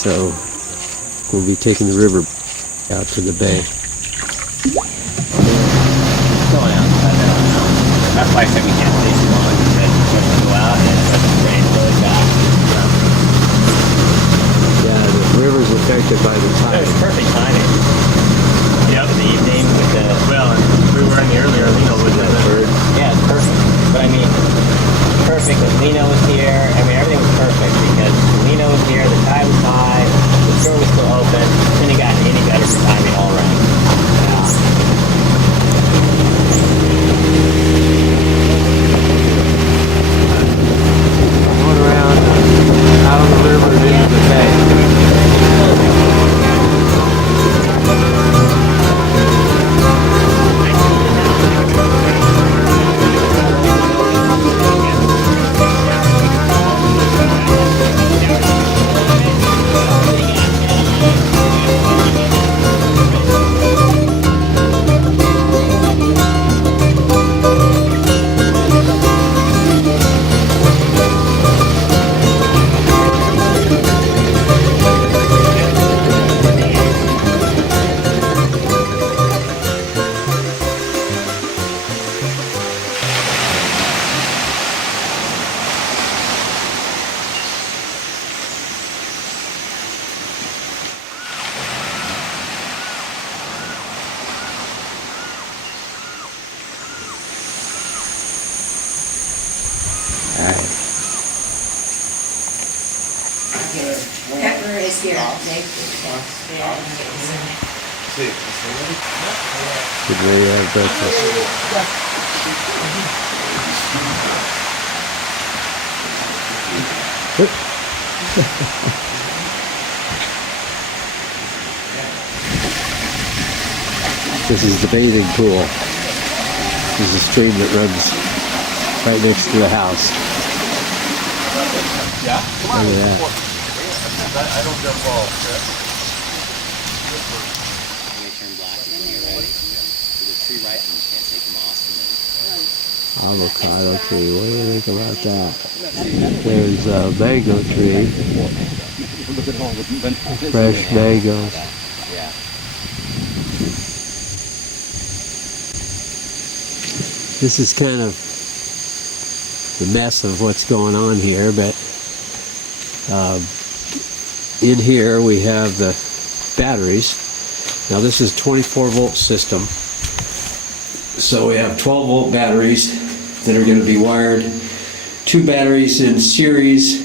So we'll be taking the river out to the bay. Going out, that's why I said we can't stay too long, because it's going to go out and it's going to rain really fast. Yeah, the river's affected by the It tide. was perfect timing. You know, in the evening with the... Well, we were in the earlier Lino with the... Yeah, it's perfect. But I mean, perfect because Lino was here. I mean, everything was perfect because Lino was here, the tide was high, the store was still open. Couldn't have gotten any better for timing all around. Going around out on the river and into the bay. Pepper is here. Getting ready to have breakfast. This is the bathing pool. This is a stream that runs right next to the house. Yeah? Look at that. I don't jump off. When they turn black and then you're ready. So the tree ripens, you can't take them off. Avocado tree. What do you think about that? There's a mango tree. Fresh mangoes. Yeah. This is kind of the mess of what's going on here, but in here we have the batteries. Now this is 24 volt system. So we have 12 volt batteries that are going to be wired. 2 batteries in series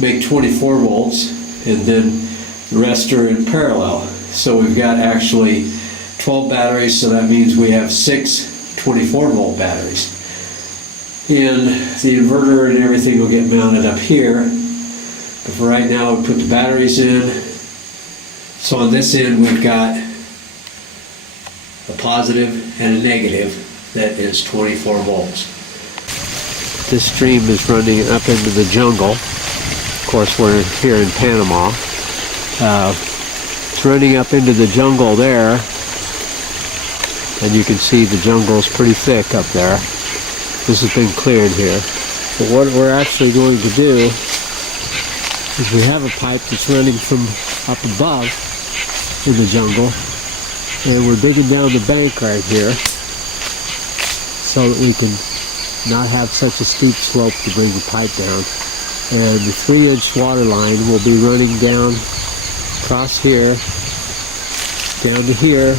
make 24 volts, and then the rest are in parallel. So we've got actually 12 batteries, so that means we have 6 24 volt batteries. And the inverter and everything will get mounted up here. But for right now, we put the batteries in. So on this end, we've got a positive and a negative that is 24 volts. This stream is running up into the jungle. Of course, we're here in Panama. It's running up into the jungle there. And you can see the jungle's pretty thick up there. This has been cleared here. But what we're actually going to do is we have a pipe that's running from up above in the jungle, and we're digging down the bank right here so that we can not have such a steep slope to bring the pipe down. And the 3-inch water line will be running down across here, down to here.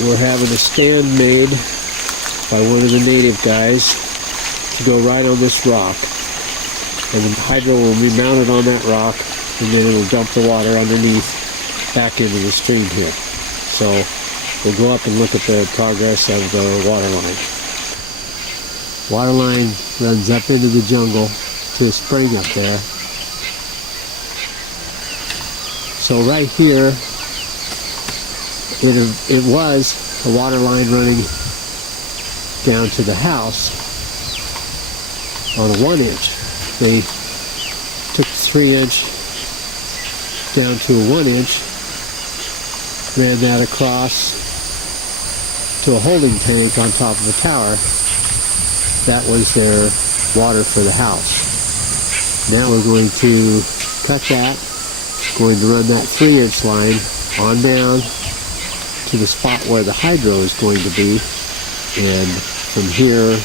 We're having a stand made by one of the native guys to go right on this rock. And the hydro will be mounted on that rock, and then it'll dump the water underneath back into the stream here. So we'll go up and look at the progress of the water line. Water line runs up into the jungle to a spring up there. So right here, it was a water line running down to the house on a 1-inch. They took the 3-inch down to a 1-inch, ran that across to a holding tank on top of the tower. That was their water for the house. Now we're going to cut that, going to run that 3-inch line on down to the spot where the hydro is going to be, and from here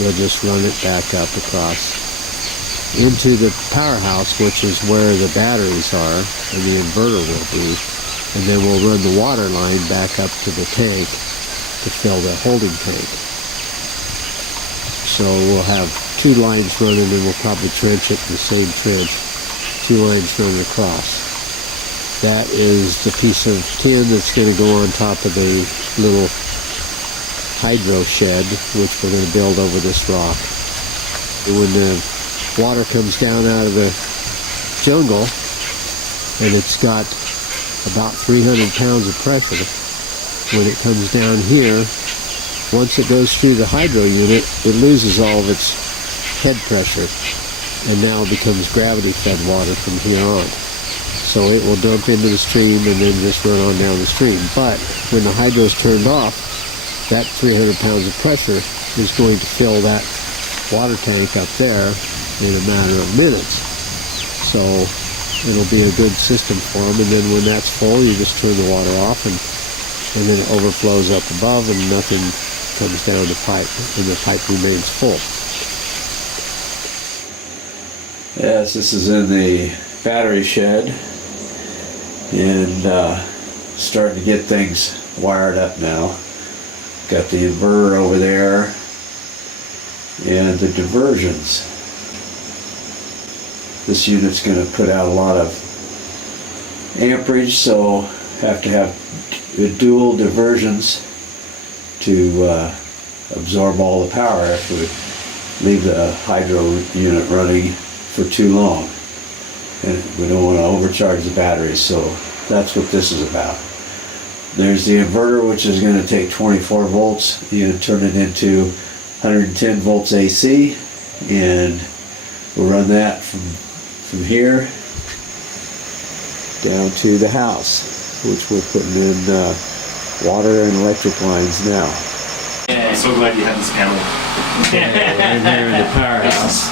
we'll just run it back up across into the powerhouse, which is where the batteries are and the inverter will be, and then we'll run the water line back up to the tank to fill the holding tank. So we'll have 2 lines running, and we'll probably trench it in the same trench, 2 lines running across. That is the piece of tin that's going to go on top of the little hydro shed, which we're going to build over this rock. And when the water comes down out of the jungle, and it's got about 300 pounds of pressure, when it comes down here, once it goes through the hydro unit, it loses all of its head pressure, and now it becomes gravity-fed water from here on. So it will dump into the stream and then just run on down the stream. But when the hydro is turned off, that 300 pounds of pressure is going to fill that water tank up there in a matter of minutes. So it'll be a good system for them, and then when that's full, you just turn the water off, and then it overflows up above, and nothing comes down the pipe, and the pipe remains full. Yes, this is in the battery shed, and starting to get things wired up now. Got the inverter over there, and the diversions. This unit's going to put out a lot of amperage, so have to have dual diversions to absorb all the power if we leave the hydro unit running for too long. And we don't want to overcharge the batteries, so that's what this is about. There's the inverter, which is going to take 24 volts. You can turn it into 110 volts AC, and we'll run that from here down to the house, which we're putting in water and electric lines now. I'm so glad you had this panel. Yeah, right here in the powerhouse.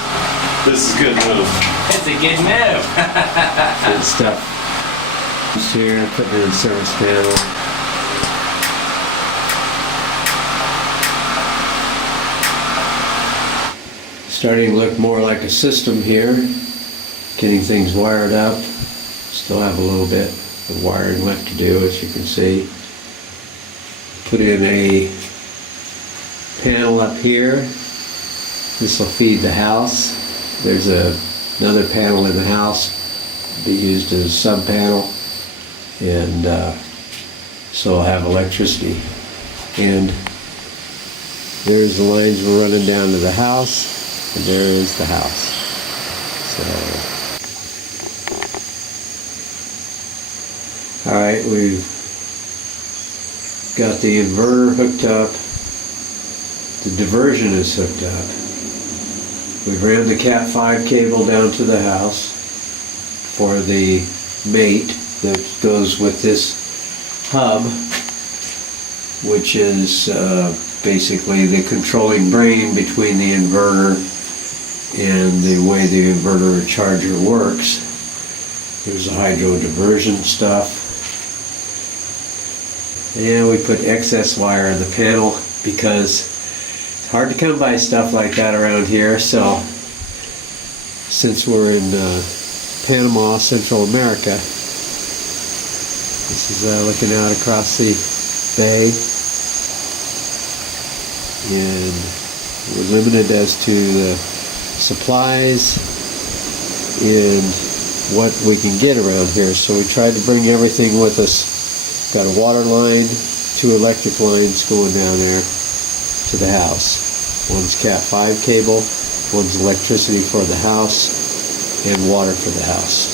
This is a good move. It's a good move. Good stuff. Just here, putting in service panel. Starting to look more like a system here. Getting things wired up. Still have a little bit of wiring left to do, as you can see. Put in a panel up here. This will feed the house. There's another panel in the house, be used as a sub panel, and so I'll have electricity. And there's the lines we're running down to the house, and there is the house. So, all right, we've got the inverter hooked up. The diversion is hooked up. We've ran the Cat 5 cable down to the house for the mate that goes with this hub, which is basically the controlling brain between the inverter and the way the inverter charger works. There's the hydro diversion stuff. And we put excess wire in the panel because it's hard to come by stuff like that around here. So since we're in Panama, Central America, this is looking out across the bay, and we're limited as to the supplies and what we can get around here. So we tried to bring everything with us. Got a water line, 2 electric lines going down there to the house. One's Cat 5 cable, one's electricity for the house, and water for the house.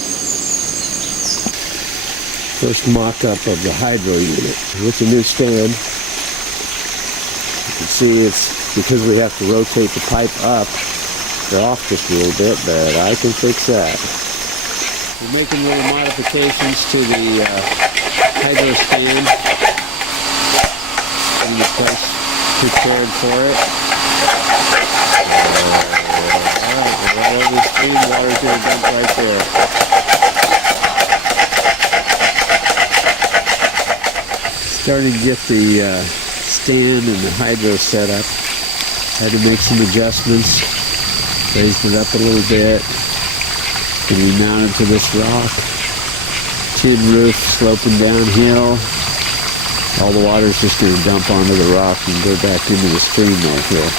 First mock-up of the hydro unit with the new stand. You can see it's because we have to rotate the pipe up. They're off just a little bit, but I can fix that. We're making little modifications to the hydro stand. Getting the place prepared for it. All of this clean water's gonna dump right there. Starting to get the stand and the hydro set up. Had to make some adjustments. Raised it up a little bit. Can be mounted to this rock. Tin roof sloping downhill. All the water's just going to dump onto the rock and go back into the stream right here.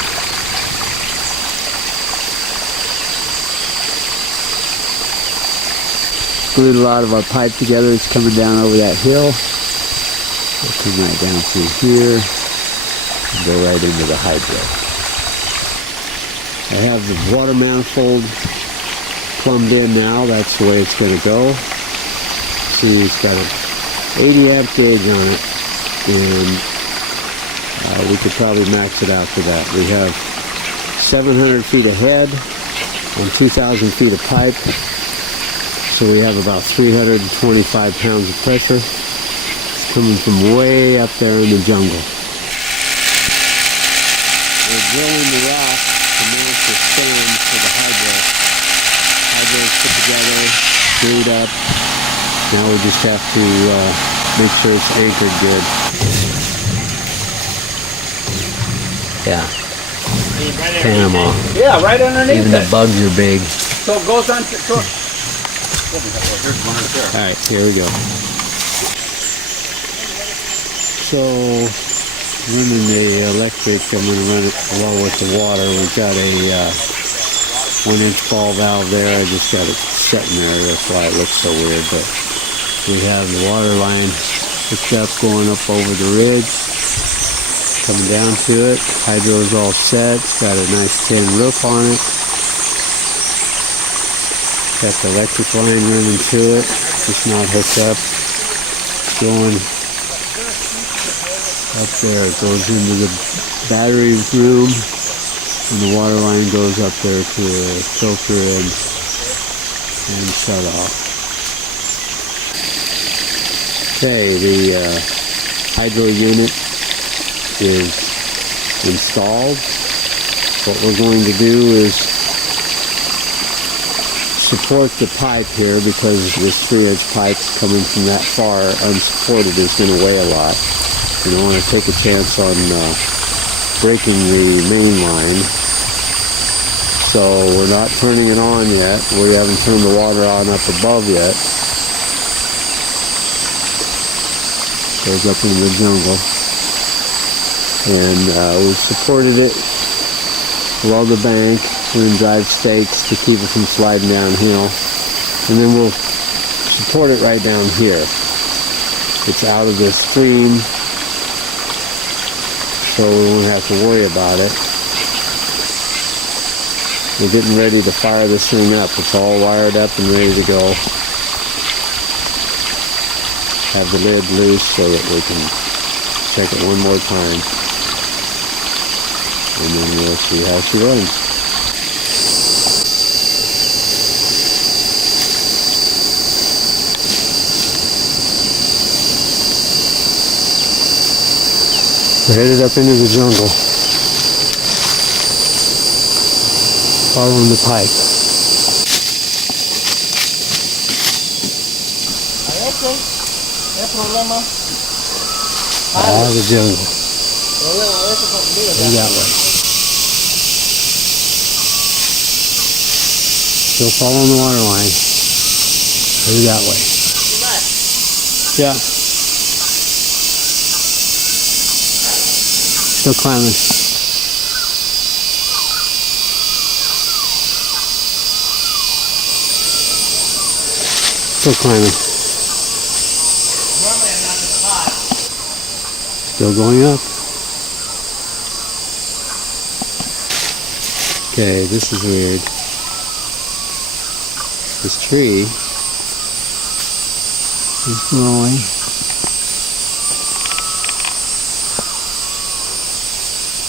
Glued a lot of our pipe together. It's coming down over that hill. It'll come right down through here and go right into the hydro. I have the water manifold plumbed in now. That's the way it's going to go. See, it's got an 80 amp gauge on it, and we could probably max it out to that. We have 700 feet of head on 2,000 feet of pipe, so we have about 325 pounds of pressure. It's coming from way up there in the jungle. We're drilling the rock to mount the stand for the hydro. Hydro is put together, screwed up. Now we just have to make sure it's anchored good. Yeah. Panama. Yeah, right underneath Even the it. bugs are big. So it goes on to shore. Here's one right there. Alright, here we go. So, running the electric, I'm going to run it along with the water. We've got a 1-inch ball valve there. I just got it set in there. That's why it looks so weird. But we have the water line hooked up, going up over the ridge, coming down to it. Hydro's all set. It's got a nice tin roof on it. Got the electric line running to it. It's not hooked up. It's going up there. It goes into the battery room, and the water line goes up there to filter and shut off. Okay, the hydro unit is installed. What we're going to do is support the pipe here, because this 3-inch pipe coming from that far unsupported is going to weigh a lot. We don't want to take a chance on breaking the main line. So we're not turning it on yet. We haven't turned the water on up above yet. Goes up into the jungle. And we supported it along the bank. We're going to drive stakes to keep it from sliding downhill. And then we'll support it right down here. It's out of the stream, so we won't have to worry about it. We're getting ready to fire this thing up. It's all wired up and ready to go. Have the lid loose so that we can check it one more time. And then we'll see how she runs. We're headed up into the jungle, following the pipe. The jungle. That way. Still following the water line. Headed that way. Yeah. Still climbing. Still climbing. Still going up. Okay, this is weird. This tree is growing.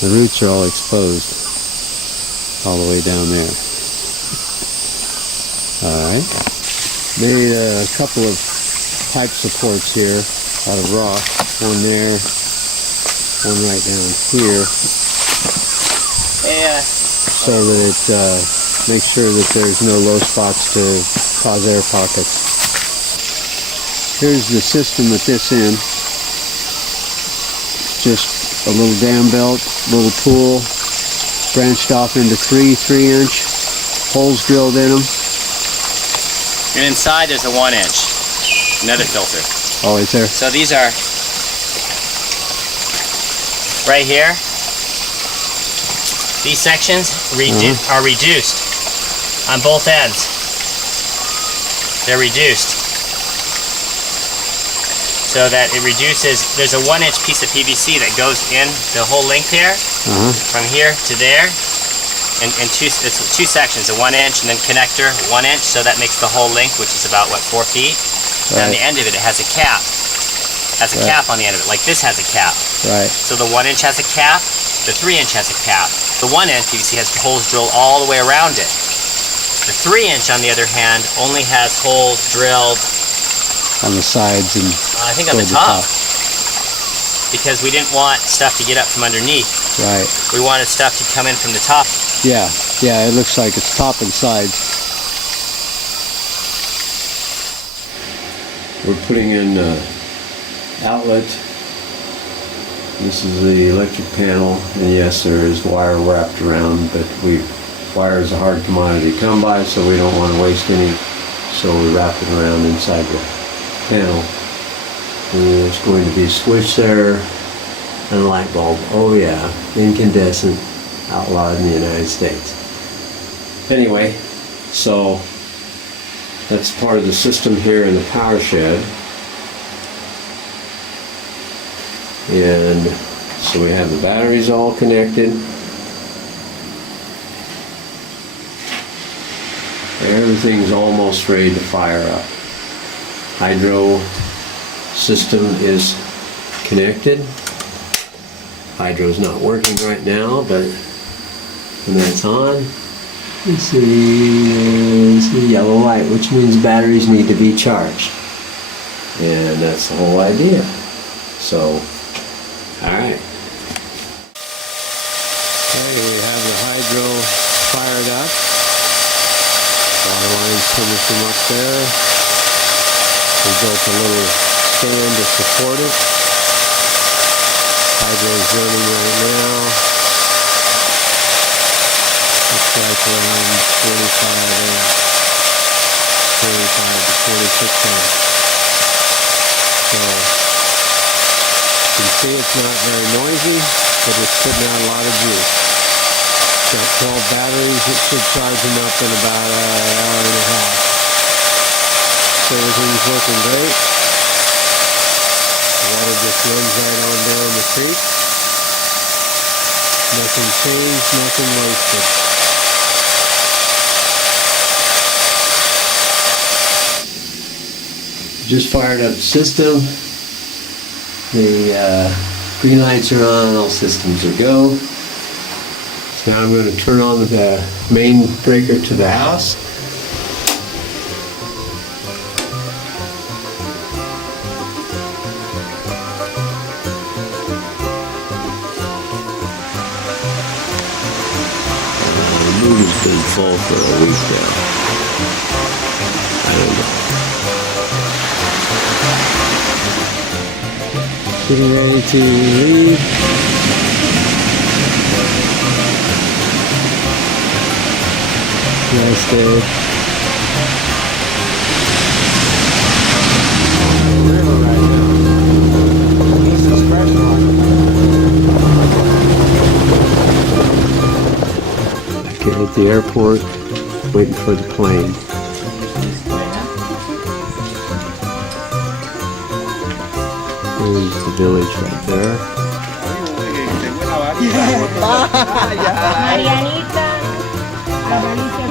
The roots are all exposed all the way down there. Alright. Made a couple of pipe supports here out of rock. One there, one right down here. Hey, so that it makes sure that there's no low spots to cause air pockets. Here's the system with this in. Just a little dam belt, little pool, branched off into three 3-inch holes drilled in them. And inside there's a 1-inch, another filter. Oh, is there? So these are right here. These sections are reduced on both ends. They're reduced so that it reduces. There's a 1-inch piece of PVC that goes in the whole length here, from here to there, and it's two sections, a 1-inch and then connector 1-inch. So that makes the whole length, which is about 4 feet. And on the end of it, it has a cap. Has a cap on the end of it, like this has a cap. Right. So the 1-inch has a cap, the 3-inch has a cap. The 1-inch PVC has holes drilled all the way around it. The 3-inch, on the other hand, only has holes drilled on the sides and I think on the top. Because we didn't want stuff to get up from underneath. Right. We wanted stuff to come in from the top. Yeah, yeah, it looks like it's top and sides. We're putting in outlet. This is the electric panel, and yes, there is wire wrapped around, but wire is a hard commodity to come by, so we don't want to waste any, so we wrap it around inside the panel. And there's going to be a switch there and a light bulb. Oh yeah, incandescent, outlawed in the United States. Anyway, so that's part of the system here in the power shed. And so we have the batteries all connected. Everything's almost ready to fire up. Hydro system is connected. Hydro's not working right now, but when that's on, you see the yellow light, which means batteries need to be charged. And that's the whole idea. So, alright. Okay, we have the hydro fired up. Water lines coming from up there. We built a little stand to support it. Hydro is running right now. Looks like around 25 to 26 amps. So you can see it's not very noisy, but it's putting out a lot of juice. It's got 12 batteries. It should charge them up in about an hour and a half. So everything's working great. The water just runs right on down the creek. Nothing changed, nothing wasted. Just fired up the system. The green lights are on, all systems are go. So now I'm going to turn on the main breaker to the house. The motor's been full for a week now. I don't know. Getting ready to leave. Nice day. River right now. This is freshwater. Back here at the airport, waiting for the plane. There's the village right there. Marianita, Alicia